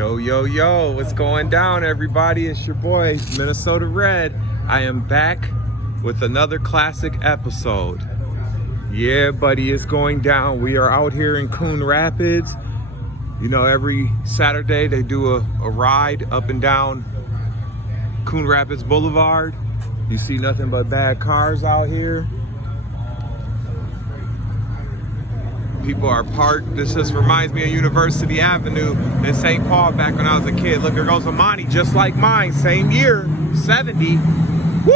Yo, yo, yo, what's going down, everybody? It's your boy, Minnesota Red. I am back with another classic episode. Yeah, buddy, it's going down. We are out here in Coon Rapids. You know, every Saturday they do a ride up and down Coon Rapids Boulevard. You see nothing but bad cars out here. People are parked. This just reminds me of University Avenue in St. Paul back when I was a kid. Look, there goes Amani, just like mine, same year, 70. Woo!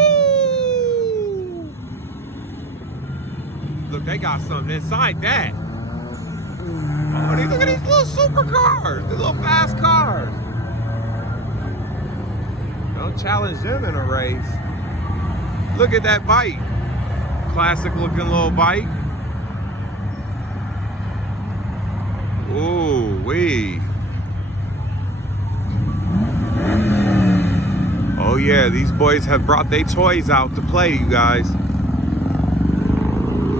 Look, they got something inside that. Oh, look at these little supercars, these little fast cars. Don't challenge them in a race. Look at that bike. Classic looking little bike. Ooh, wee. Oh yeah, these boys have brought their toys out to play, you guys.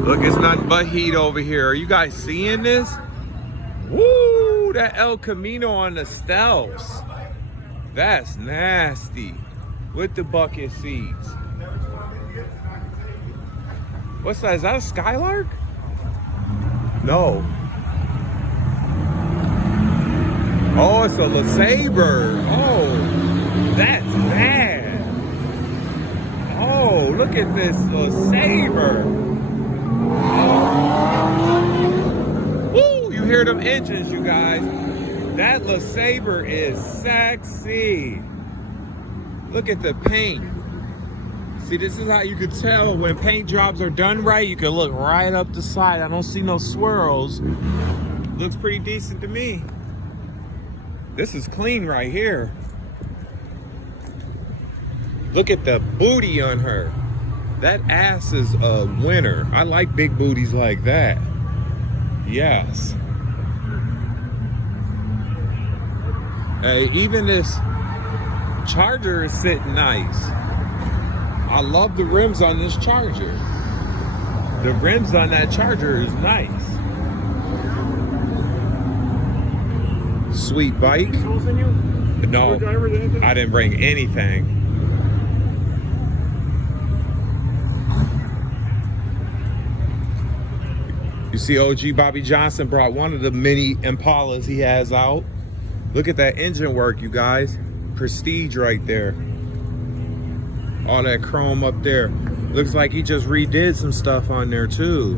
Look, it's nothing but heat over here. Are you guys seeing this? Woo, that El Camino on the stealths. That's nasty. With the bucket seats. What's that? Is that a Skylark? No. Oh, it's a LeSabre. Oh, that's bad. Oh, look at this LeSabre. Oh. Woo, you hear them engines, you guys. That LeSabre is sexy. Look at the paint. See, this is how you could tell when paint jobs are done right. You can look right up the side. I don't see no swirls. Looks pretty decent to me. This is clean right here. Look at the booty on her. That ass is a winner. I like big booties like that. Yes. Hey, even this Charger is sitting nice. I love the rims on this Charger. The rims on that Charger is nice. Sweet bike. No, I didn't bring anything. You see OG Bobby Johnson brought one of the mini Impalas he has out. Look at that engine work, you guys. Prestige right there. All that chrome up there. Looks like he just redid some stuff on there too.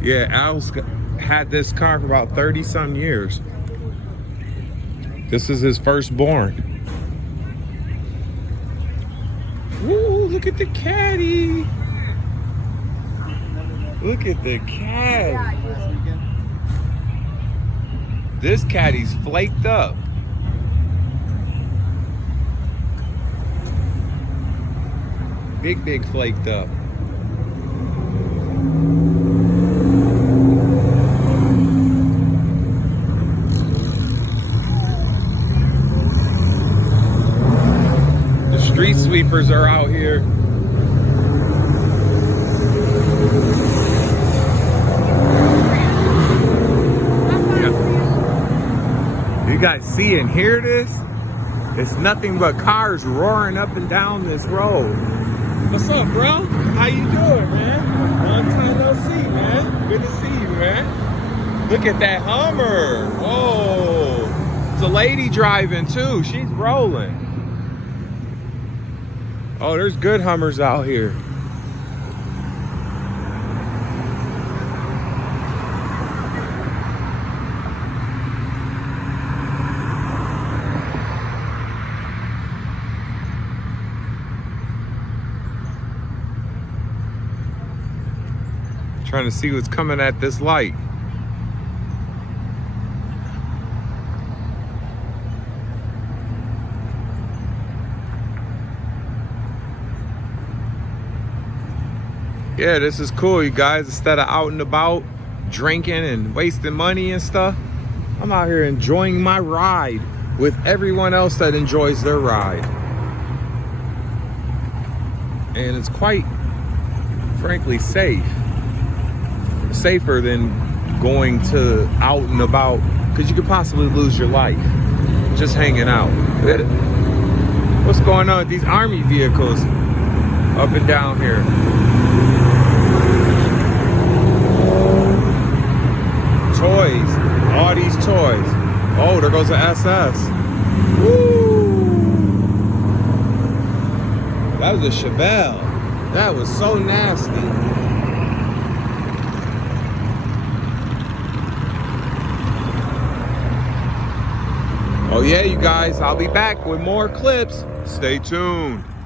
Yeah, Al's had this car for about 30 some years. This is his firstborn. Woo, look at the caddy. Look at the caddy. This caddy's flaked up. Big flaked up. Street sweepers are out here. Yeah. You guys see and hear this? It's nothing but cars roaring up and down this road. What's up, bro? How you doing, man? Long time no see, man. Good to see you, man. Look at that Hummer. Whoa. It's a lady driving too. She's rolling. Oh, there's good Hummers out here. Trying to see what's coming at this light. Yeah, this is cool, you guys. Instead of out and about drinking and wasting money and stuff, I'm out here enjoying my ride with everyone else that enjoys their ride. And it's quite frankly safe. Safer than going to out and about, because you could possibly lose your life. just hanging out. What's going on with these army vehicles up and down here? Toys, all these toys. Oh, there goes the SS. Woo! That was a Chevelle. That was so nasty. Oh yeah, you guys, I'll be back with more clips. Stay tuned.